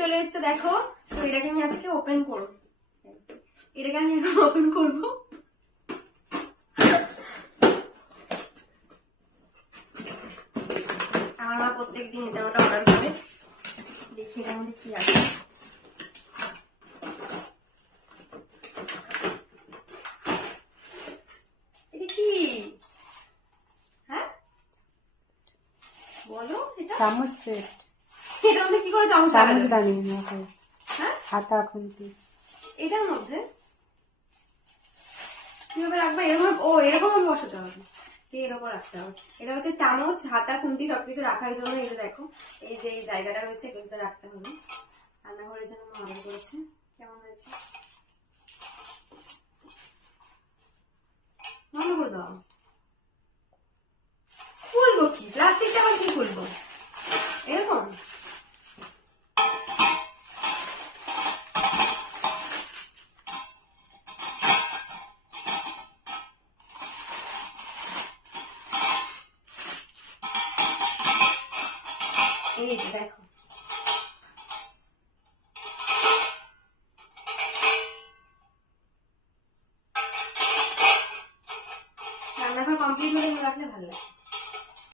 চলে এসছে দেখো। তো এটাকে আমি আজকে ওপেন করবো, এটাকে আমি এখন ওপেন করবো। আমার মা প্রত্যেকদিন এটা ওটা অর্ডার করে। দেখি এটার মধ্যে কি আছে। এটা কি? হ্যাঁ বলো। এটা চামচ সেট। এটার মধ্যে কি করে চামচ চামচ লাগাবে? দানি হ্যাঁ হাতা খুন্তি। এটার মধ্যে কিভাবে রাখবে? এরকম, ও এরকম বসাতে হবে, এর ওপর রাখতে হবে। এটা হচ্ছে চামচ, হাতা, খুন্তি সবকিছু রাখার জন্য। এই যে দেখো, এই যে এই জায়গাটা রয়েছে, এগুলোতে রাখতে হবে। রান্নাঘরের জন্য অর্ডার করেছে। কেমন হয়েছে মনে করে দাও। খুলবো কি? প্লাস্টিকটা আবার কি খুলবো? এরকম এই যে দেখো, রান্নাঘর কমপ্লিট হলে রাখলে ভালো লাগে।